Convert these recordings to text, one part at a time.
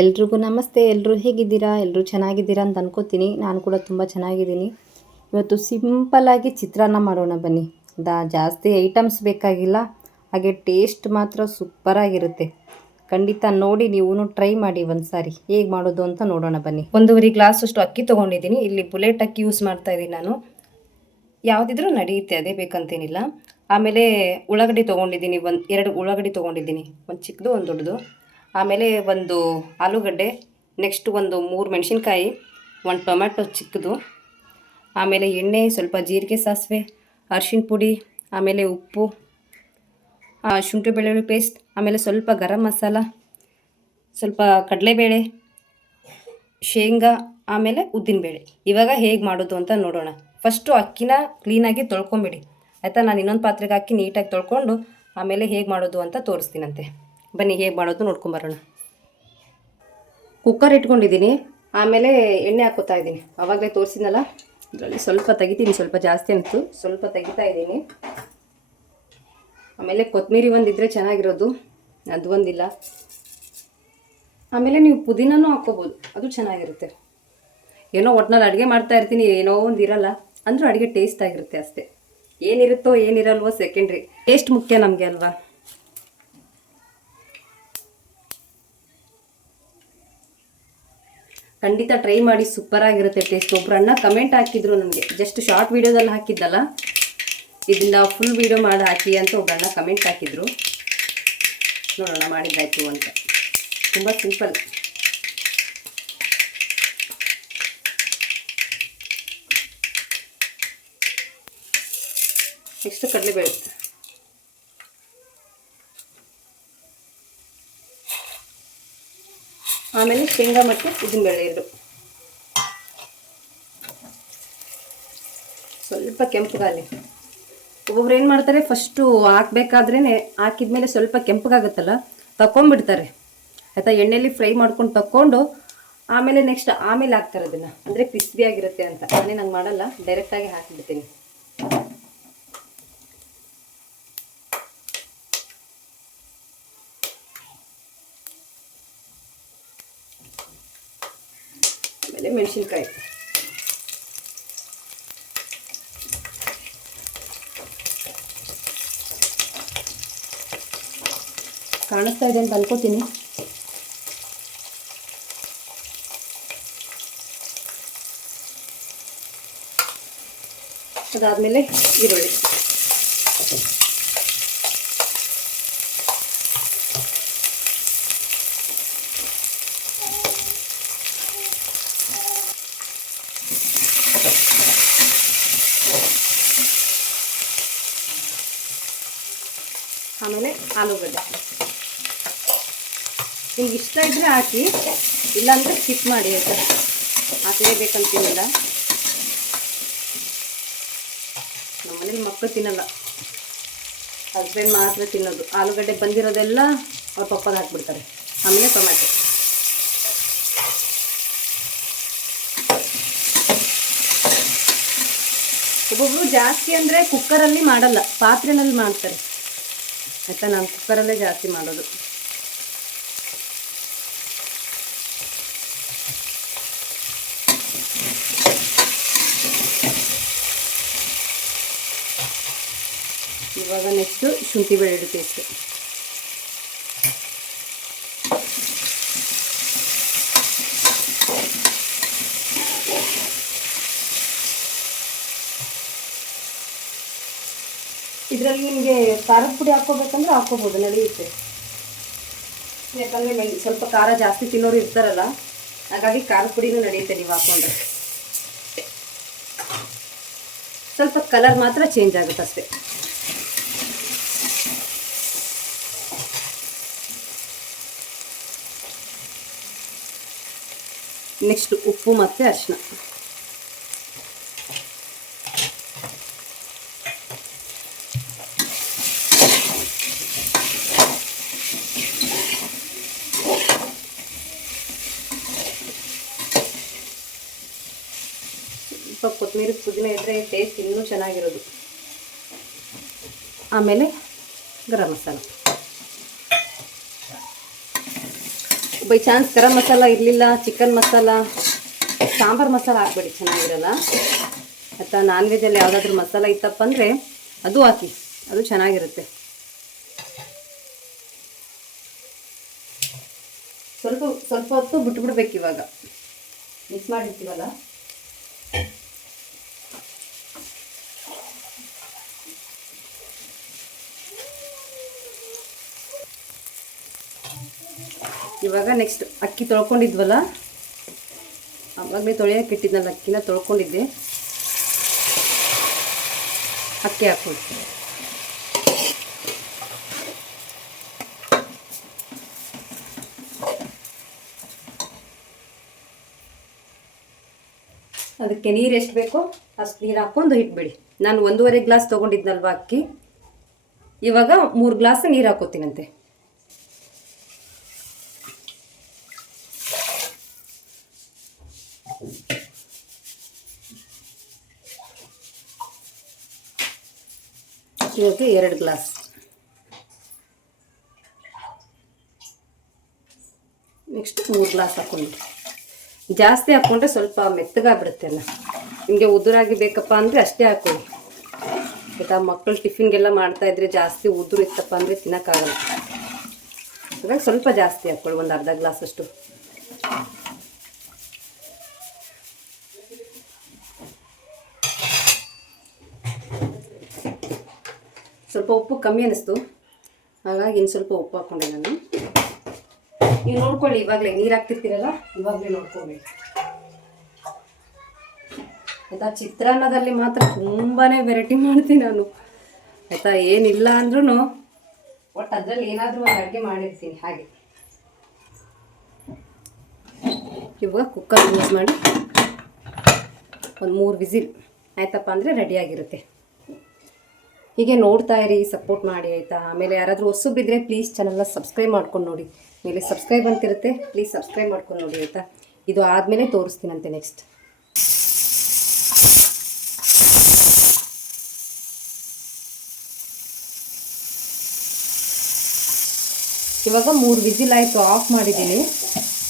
ಎಲ್ರಿಗೂ ನಮಸ್ತೆ. ಎಲ್ಲರೂ ಹೇಗಿದ್ದೀರಾ? ಎಲ್ಲರೂ ಚೆನ್ನಾಗಿದ್ದೀರಾ ಅಂತ ಅನ್ಕೋತೀನಿ. ನಾನು ಕೂಡ ತುಂಬ ಚೆನ್ನಾಗಿದ್ದೀನಿ. ಇವತ್ತು ಸಿಂಪಲ್ಲಾಗಿ ಚಿತ್ರಾನ್ನ ಮಾಡೋಣ ಬನ್ನಿ. ಜಾಸ್ತಿ ಐಟಮ್ಸ್ ಬೇಕಾಗಿಲ್ಲ, ಹಾಗೆ ಟೇಸ್ಟ್ ಮಾತ್ರ ಸೂಪರಾಗಿರುತ್ತೆ. ಖಂಡಿತ ನೋಡಿ, ನೀವು ಟ್ರೈ ಮಾಡಿ ಒಂದು ಸಾರಿ. ಹೇಗೆ ಮಾಡೋದು ಅಂತ ನೋಡೋಣ ಬನ್ನಿ. 1.5 ಗ್ಲಾಸಷ್ಟು ಅಕ್ಕಿ ತೊಗೊಂಡಿದ್ದೀನಿ. ಇಲ್ಲಿ ಬುಲೆಟ್ ಅಕ್ಕಿ ಯೂಸ್ ಮಾಡ್ತಾ ಇದ್ದೀನಿ ನಾನು. ಯಾವುದಿದ್ರೂ ನಡೆಯುತ್ತೆ, ಅದೇ ಬೇಕಂತೇನಿಲ್ಲ. ಆಮೇಲೆ ಉಳ್ಳಾಗಡ್ಡಿ ತೊಗೊಂಡಿದ್ದೀನಿ, 2 ಉಳ್ಳಾಗಡ್ಡಿ ತೊಗೊಂಡಿದ್ದೀನಿ, ಒಂದು ಚಿಕ್ಕದು ಒಂದು ದೊಡ್ಡದು. ಆಮೇಲೆ ಒಂದು ಆಲೂಗಡ್ಡೆ, ನೆಕ್ಸ್ಟ್ ಒಂದು 3 ಮೆಣಸಿನ್ಕಾಯಿ, ಒಂದು ಟೊಮ್ಯಾಟೊ ಚಿಕ್ಕದು. ಆಮೇಲೆ ಎಣ್ಣೆ, ಸ್ವಲ್ಪ ಜೀರಿಗೆ, ಸಾಸಿವೆ, ಅರಿಶಿನ ಪುಡಿ, ಆಮೇಲೆ ಉಪ್ಪು, ಶುಂಠಿ ಬೆಳ್ಳುಳ್ಳಿ ಪೇಸ್ಟ್, ಆಮೇಲೆ ಸ್ವಲ್ಪ ಗರಂ ಮಸಾಲ, ಸ್ವಲ್ಪ ಕಡಲೆಬೇಳೆ, ಶೇಂಗಾ, ಆಮೇಲೆ ಉದ್ದಿನಬೇಳೆ. ಇವಾಗ ಹೇಗೆ ಮಾಡೋದು ಅಂತ ನೋಡೋಣ. ಫಸ್ಟು ಅಕ್ಕಿನ ಕ್ಲೀನಾಗಿ ತೊಳ್ಕೊಂಬಿಡಿ ಆಯಿತಾ. ನಾನು ಇನ್ನೊಂದು ಪಾತ್ರೆಗೆ ಹಾಕಿ ನೀಟಾಗಿ ತೊಳ್ಕೊಂಡು ಆಮೇಲೆ ಹೇಗೆ ಮಾಡೋದು ಅಂತ ತೋರಿಸ್ತೀನಂತೆ. ಬನ್ನಿ ಹೇಗೆ ಮಾಡೋದು ನೋಡ್ಕೊಂಬರೋಣ. ಕುಕ್ಕರ್ ಇಟ್ಕೊಂಡಿದ್ದೀನಿ. ಆಮೇಲೆ ಎಣ್ಣೆ ಹಾಕೋತಾ ಇದ್ದೀನಿ. ಆವಾಗಲೇ ತೋರಿಸಿದ್ನಲ್ಲ, ಇದರಲ್ಲಿ ಸ್ವಲ್ಪ ತೆಗಿತೀನಿ, ಸ್ವಲ್ಪ ಜಾಸ್ತಿ ಅನಿಸ್ತು, ಸ್ವಲ್ಪ ತೆಗಿತಾ ಇದ್ದೀನಿ. ಆಮೇಲೆ ಕೊತ್ತಂಬರಿ ಒಂದಿದ್ರೆ ಚೆನ್ನಾಗಿರೋದು, ಅದು ಒಂದಿಲ್ಲ. ಆಮೇಲೆ ನೀವು ಪುದೀನೂ ಹಾಕ್ಕೋಬೋದು, ಅದು ಚೆನ್ನಾಗಿರುತ್ತೆ. ಏನೋ ಒಟ್ಟಿನಲ್ಲಿ ಅಡುಗೆ ಮಾಡ್ತಾ ಇರ್ತೀನಿ, ಏನೋ ಒಂದು ಇರಲ್ಲ ಅಂದರೂ ಅಡುಗೆ ಟೇಸ್ಟ್ ಆಗಿರುತ್ತೆ ಅಷ್ಟೇ. ಏನಿರುತ್ತೋ ಏನಿರಲ್ವೋ ಸೆಕೆಂಡ್ರಿ, ಟೇಸ್ಟ್ ಮುಖ್ಯ ನಮಗೆ ಅಲ್ವಾ. ಖಂಡಿತ ಟ್ರೈ ಮಾಡಿ, ಸೂಪರಾಗಿರುತ್ತೆ ಟೇಸ್ಟ್. ಒಬ್ರು ಅಣ್ಣ ಕಮೆಂಟ್ ಹಾಕಿದ್ರು ನನಗೆ, ಜಸ್ಟ್ ಶಾರ್ಟ್ ವೀಡಿಯೋದಲ್ಲಿ ಹಾಕಿದ್ದಲ್ಲ, ಇದನ್ನ ಫುಲ್ ವೀಡಿಯೋ ಮಾಡಿ ಹಾಕಿ ಅಂತ ಒಬ್ರು ಅಣ್ಣ ಕಮೆಂಟ್ ಹಾಕಿದ್ರು. ನೋಡೋಣ ಮಾಡಿದ್ದಾಯ್ತು ಅಂತ. ತುಂಬ ಸಿಂಪಲ್. ನೆಕ್ಸ್ಟ್ ಕಡಲೆಬೇಳೆ, ಆಮೇಲೆ ಶೇಂಗಾ ಮತ್ತು ಉದ್ದಿನಬೇಳೆ ಎರಡು ಸ್ವಲ್ಪ ಕೆಂಪಗಾಲಿ. ಒಬ್ಬೊಬ್ರು ಏನು ಮಾಡ್ತಾರೆ, ಫಸ್ಟು ಹಾಕಬೇಕಾದ್ರೇ ಹಾಕಿದ್ಮೇಲೆ ಸ್ವಲ್ಪ ಕೆಂಪಗಾಗುತ್ತಲ್ಲ, ತಗೊಂಡ್ಬಿಡ್ತಾರೆ ಆಯಿತಾ. ಎಣ್ಣೆಯಲ್ಲಿ ಫ್ರೈ ಮಾಡ್ಕೊಂಡು ತಕ್ಕೊಂಡು ಆಮೇಲೆ ನೆಕ್ಸ್ಟ್ ಆಮೇಲೆ ಹಾಕ್ತಾರೆ ಅದನ್ನು, ಅಂದರೆ ಕ್ರಿಸ್ಪಿ ಆಗಿರುತ್ತೆ ಅಂತ. ನಾನೇ ನಂಗೆ ಮಾಡಲ್ಲ, ಡೈರೆಕ್ಟಾಗಿ ಹಾಕಿಬಿಡ್ತೀನಿ. ಆಮೇಲೆ ಮೆಣಸಿನ್ಕಾಯಿ, ಕಾಣಿಸ್ತಾ ಇದೆ ಅಂತ ಅನ್ಕೋತೀನಿ. ಅದಾದಮೇಲೆ ಈರುಳ್ಳಿ, ಆಮೇಲೆ ಆಲೂಗಡ್ಡೆ. ನಿಮ್ಗೆ ಇಷ್ಟ ಇದ್ದರೆ ಹಾಕಿ, ಇಲ್ಲಾಂದರೆ ಸ್ಕಿಪ್ ಮಾಡಿ ಆಯಿತಾ. ಹಾಕಲೇಬೇಕಂತೇನಿಲ್ಲ. ನಮ್ಮನೇಲಿ ಮಕ್ಕಳು ತಿನ್ನಲ್ಲ, ಹಸ್ಬೆಂಡ್ ಮಾತ್ರ ತಿನ್ನೋದು. ಆಲೂಗಡ್ಡೆ ಬಂದಿರೋದೆಲ್ಲ ಅವ್ರ ಪಪ್ಪಗೆ ಹಾಕ್ಬಿಡ್ತಾರೆ. ಆಮೇಲೆ ಟೊಮ್ಯಾಟೊ, ಒಬ್ಬೊಬ್ರು ಜಾಸ್ತಿ ಅಂದರೆ ಕುಕ್ಕರಲ್ಲಿ ಮಾಡಲ್ಲ, ಪಾತ್ರೆನಲ್ಲಿ ಮಾಡ್ತಾರೆ ಆಯಿತಾ. ನಾನು ಕುಕ್ಕರಲ್ಲೇ ಜಾಸ್ತಿ ಮಾಡೋದು. ಇವಾಗ ನೆಕ್ಸ್ಟು ಶುಂಠಿ ಬೆಳ್ಳುಳ್ಳಿ ಪೇಸ್ಟ್, ಇದರಲ್ಲಿ ನಿಮಗೆ ಖಾರದ ಪುಡಿ ಹಾಕ್ಕೋಬೇಕಂದ್ರೆ ಹಾಕ್ಕೋಬೋದು, ನಡೆಯುತ್ತೆ. ಯಾಕಂದರೆ ಸ್ವಲ್ಪ ಖಾರ ಜಾಸ್ತಿ ತಿನ್ನೋರು ಇರ್ತಾರಲ್ಲ, ಹಾಗಾಗಿ ಖಾರದ ಪುಡಿನೂ ನಡೆಯುತ್ತೆ ನೀವು ಹಾಕ್ಕೊಂಡ್ರೆ. ಸ್ವಲ್ಪ ಕಲರ್ ಮಾತ್ರ ಚೇಂಜ್ ಆಗುತ್ತೆ ಅಷ್ಟೇ. ನೆಕ್ಸ್ಟ್ ಉಪ್ಪು ಮತ್ತು ಅರಿಶಿನ. ಸ್ವಲ್ಪ ಕೊತ್ತಂಬರಿ ಪುದೀನ ಇದ್ದರೆ ಟೇಸ್ಟ್ ಇನ್ನೂ ಚೆನ್ನಾಗಿರೋದು. ಆಮೇಲೆ ಗರಂ ಮಸಾಲ. ಬೈ ಚಾನ್ಸ್ ಗರಂ ಮಸಾಲ ಇರಲಿಲ್ಲ, ಚಿಕನ್ ಮಸಾಲ, ಸಾಂಬಾರು ಮಸಾಲ ಹಾಕ್ಬೇಡಿ, ಚೆನ್ನಾಗಿರಲ್ಲ. ಅಥವಾ ನಾನ್ ವೆಜ್ಜಲ್ಲಿ ಯಾವುದಾದ್ರೂ ಮಸಾಲ ಇತ್ತಪ್ಪ ಅಂದರೆ ಅದು ಹಾಕಿ, ಅದು ಚೆನ್ನಾಗಿರುತ್ತೆ. ಸ್ವಲ್ಪ ಹೊತ್ತು ಬಿಟ್ಬಿಡ್ಬೇಕು. ಇವಾಗ ಮಿಕ್ಸ್ ಮಾಡಿರ್ತೀವಲ್ಲ, ಇವಾಗ ನೆಕ್ಸ್ಟ್ ಅಕ್ಕಿ ತೊಳ್ಕೊಂಡಿದ್ವಲ್ಲ, ಆವಾಗಲೇ ತೊಳೆಯೋಕೆ ಇಟ್ಟಿದ್ನಲ್ಲ, ಅಕ್ಕಿನ ತೊಳ್ಕೊಂಡಿದ್ದೆ, ಅಕ್ಕಿ ಹಾಕ್ಕೊಳ್ತೀನಿ. ಅದಕ್ಕೆ ನೀರು ಎಷ್ಟು ಬೇಕೋ ಅಷ್ಟು ನೀರು ಹಾಕ್ಕೊಂಡು ಇಟ್ಬಿಡಿ. ನಾನು 1.5 ಗ್ಲಾಸ್ ತೊಗೊಂಡಿದ್ನಲ್ವ ಅಕ್ಕಿ, ಇವಾಗ 3 ಗ್ಲಾಸ್ ನೀರು ಹಾಕೋತೀನಂತೆ. ಇವಾಗ 2 ಗ್ಲಾಸ್, ನೆಕ್ಸ್ಟ್ 3 ಗ್ಲಾಸ್ ಹಾಕ್ಕೊಂಡು. ಜಾಸ್ತಿ ಹಾಕ್ಕೊಂಡ್ರೆ ಸ್ವಲ್ಪ ಮೆತ್ತಗಾಗ್ಬಿಡುತ್ತೆ. ನಿಮಗೆ ಉದುರಾಗಿ ಬೇಕಪ್ಪ ಅಂದರೆ ಅಷ್ಟೇ ಹಾಕ್ಕೊಳ್ಳಿ. ಆಯಿತಾ? ಮಕ್ಕಳು ಟಿಫಿನ್ಗೆಲ್ಲ ಮಾಡ್ತಾಯಿದ್ರೆ ಜಾಸ್ತಿ ಉದುರು ಇತ್ತಪ್ಪ ಅಂದರೆ ತಿನ್ನೋಕ್ಕಾಗಲ್ಲ. ಇವಾಗ ಸ್ವಲ್ಪ ಜಾಸ್ತಿ ಹಾಕ್ಕೊಳ್ಳಿ, ಒಂದು ಅರ್ಧ ಗ್ಲಾಸ್ ಅಷ್ಟು. ಸ್ವಲ್ಪ ಉಪ್ಪು ಕಮ್ಮಿ ಅನ್ನಿಸ್ತು, ಹಾಗಾಗಿ ಇನ್ನು ಸ್ವಲ್ಪ ಉಪ್ಪು ಹಾಕ್ಕೊಂಡೆ ನಾನು. ನೀವು ನೋಡ್ಕೊಳ್ಳಿ, ಇವಾಗಲೇ ನೀರು ಹಾಕ್ತಿರ್ತೀರಲ್ಲ, ಇವಾಗಲೇ ನೋಡ್ಕೊಳ್ಬೇಕು. ಆಯಿತಾ? ಚಿತ್ರಾನ್ನದಲ್ಲಿ ಮಾತ್ರ ತುಂಬಾ ವೆರೈಟಿ ಮಾಡ್ತೀನಿ ನಾನು. ಆಯಿತಾ? ಏನಿಲ್ಲ ಅಂದ್ರೂ ಒಟ್ಟು ಅದರಲ್ಲಿ ಏನಾದರೂ ಒಂದು ಅಡುಗೆ ಮಾಡಿರ್ತೀನಿ ಹಾಗೆ. ಇವಾಗ ಕುಕ್ಕರ್ ಯೂಸ್ ಮಾಡಿ ಒಂದು 3 ವಿಸಿಲ್ ಆಯ್ತಪ್ಪ ಅಂದರೆ ರೆಡಿಯಾಗಿರುತ್ತೆ. ಹೀಗೆ ನೋಡ್ತಾ ಇರಿ, ಸಪೋರ್ಟ್ ಮಾಡಿ ಆಯಿತಾ? ಆಮೇಲೆ ಯಾರಾದರೂ ಹೊಸಬಿದ್ದರೆ ಪ್ಲೀಸ್ ಚಾನಲ್ನ ಸಬ್ಸ್ಕ್ರೈಬ್ ಮಾಡ್ಕೊಂಡು ನೋಡಿ. ಮೇಲೆ ಸಬ್ಸ್ಕ್ರೈಬ್ ಅಂತಿರುತ್ತೆ, ಪ್ಲೀಸ್ ಸಬ್ಸ್ಕ್ರೈಬ್ ಮಾಡ್ಕೊಂಡು ನೋಡಿ ಆಯಿತಾ? ಇದು ಆದಮೇಲೆ ತೋರಿಸ್ತೀನಂತೆ ನೆಕ್ಸ್ಟ್. ಇವಾಗ 3 ವಿಸಿಲ್ ಆಯಿತು, ಆಫ್ ಮಾಡಿದ್ದೀನಿ.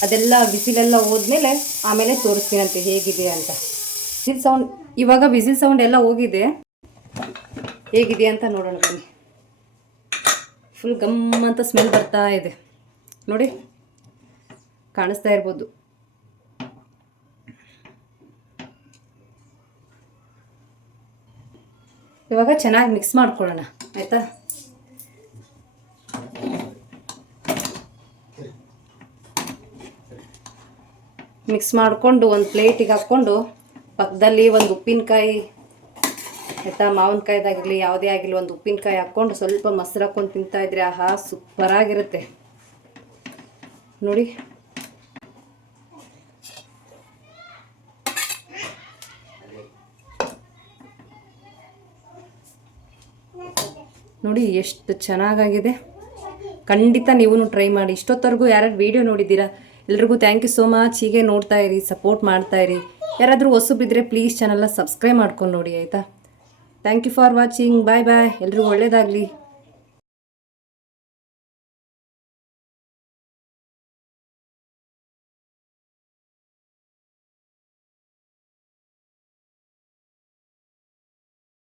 ಅದೆಲ್ಲ ವಿಸಿಲೆಲ್ಲ ಹೋದ್ಮೇಲೆ ಆಮೇಲೆ ತೋರಿಸ್ತೀನಂತೆ ಹೇಗಿದೆ ಅಂತ. ವಿಸಿಲ್ ಸೌಂಡ್, ಇವಾಗ ವಿಸಿಲ್ ಸೌಂಡ್ ಎಲ್ಲ ಹೋಗಿದೆ, ಹೇಗಿದೆ ಅಂತ ನೋಡೋಣ ಬನ್ನಿ. ಫುಲ್ ಗಮ್ ಅಂತ ಸ್ಮೆಲ್ ಬರ್ತಾ ಇದೆ ನೋಡಿ, ಕಾಣಿಸ್ತಾ ಇರ್ಬೋದು. ಇವಾಗ ಚೆನ್ನಾಗಿ ಮಿಕ್ಸ್ ಮಾಡ್ಕೊಳ್ಳೋಣ ಆಯಿತಾ? ಮಿಕ್ಸ್ ಮಾಡಿಕೊಂಡು ಒಂದು ಪ್ಲೇಟಿಗೆ ಹಾಕ್ಕೊಂಡು ಪಕ್ಕದಲ್ಲಿ ಒಂದು ಉಪ್ಪಿನಕಾಯಿ ಆಯಿತಾ, ಮಾವಿನಕಾಯ್ದಾಗಿರಲಿ ಯಾವುದೇ ಆಗಿರಲಿ ಒಂದು ಉಪ್ಪಿನಕಾಯಿ ಹಾಕ್ಕೊಂಡು ಸ್ವಲ್ಪ ಮೊಸರು ಹಾಕ್ಕೊಂಡು ತಿಂತಾಯಿದ್ರೆ ಆಹಾ ಸೂಪರಾಗಿರುತ್ತೆ ನೋಡಿ. ನೋಡಿ ಎಷ್ಟು ಚೆನ್ನಾಗಾಗಿದೆ. ಖಂಡಿತ ನೀವು ಟ್ರೈ ಮಾಡಿ. ಇಷ್ಟೊತ್ತವರೆಗೂ ಯಾರ್ಯಾರು ವೀಡಿಯೋ ನೋಡಿದ್ದೀರಾ ಎಲ್ರಿಗೂ ಥ್ಯಾಂಕ್ ಯು ಸೋ ಮಚ್. ಹೀಗೆ ನೋಡ್ತಾ ಇರಿ, ಸಪೋರ್ಟ್ ಮಾಡ್ತಾ ಇರಿ. ಯಾರಾದರೂ ಹೊಸಬಿದ್ದರೆ ಪ್ಲೀಸ್ ಚಾನಲ್ನ ಸಬ್ಸ್ಕ್ರೈಬ್ ಮಾಡ್ಕೊಂಡು ನೋಡಿ ಆಯಿತಾ? Thank you for watching. Bye bye. ಎಲ್ರಿಗೂ ಒಳ್ಳೆಯದಾಗಲಿ.